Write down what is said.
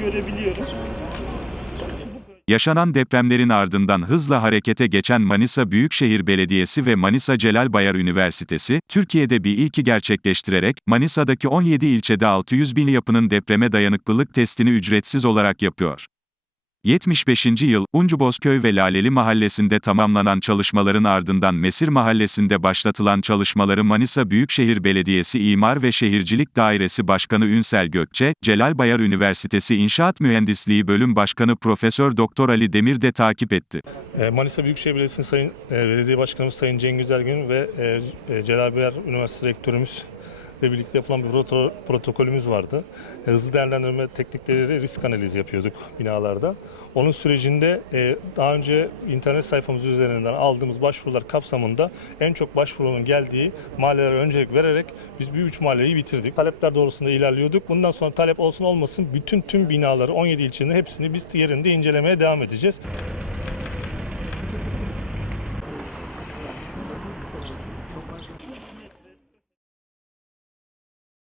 görebiliyorum. Yaşanan depremlerin ardından hızla harekete geçen Manisa Büyükşehir Belediyesi ve Manisa Celal Bayar Üniversitesi, Türkiye'de bir ilki gerçekleştirerek, Manisa'daki 17 ilçede 600 bin yapının depreme dayanıklılık testini ücretsiz olarak yapıyor. 75. yıl, Uncubozköy ve Laleli Mahallesi'nde tamamlanan çalışmaların ardından Mesir Mahallesi'nde başlatılan çalışmaları Manisa Büyükşehir Belediyesi İmar ve Şehircilik Dairesi Başkanı Ünsel Gökçe, Celal Bayar Üniversitesi İnşaat Mühendisliği Bölüm Başkanı Profesör Doktor Ali Demir de takip etti. E, Manisa Büyükşehir Belediyesi Sayın e, Belediye Başkanımız Sayın Cengiz Ergün ve e, e, Celal Bayar Üniversitesi Rektörümüz ile birlikte yapılan bir proto- protokolümüz vardı. E, Hızlı değerlendirme teknikleri risk analizi yapıyorduk binalarda. Onun sürecinde e, daha önce internet sayfamız üzerinden aldığımız başvurular kapsamında en çok başvurunun geldiği mahallelere öncelik vererek biz bir üç mahalleyi bitirdik. Talepler doğrusunda ilerliyorduk. Bundan sonra talep olsun olmasın bütün tüm binaları 17 ilçenin hepsini biz yerinde incelemeye devam edeceğiz.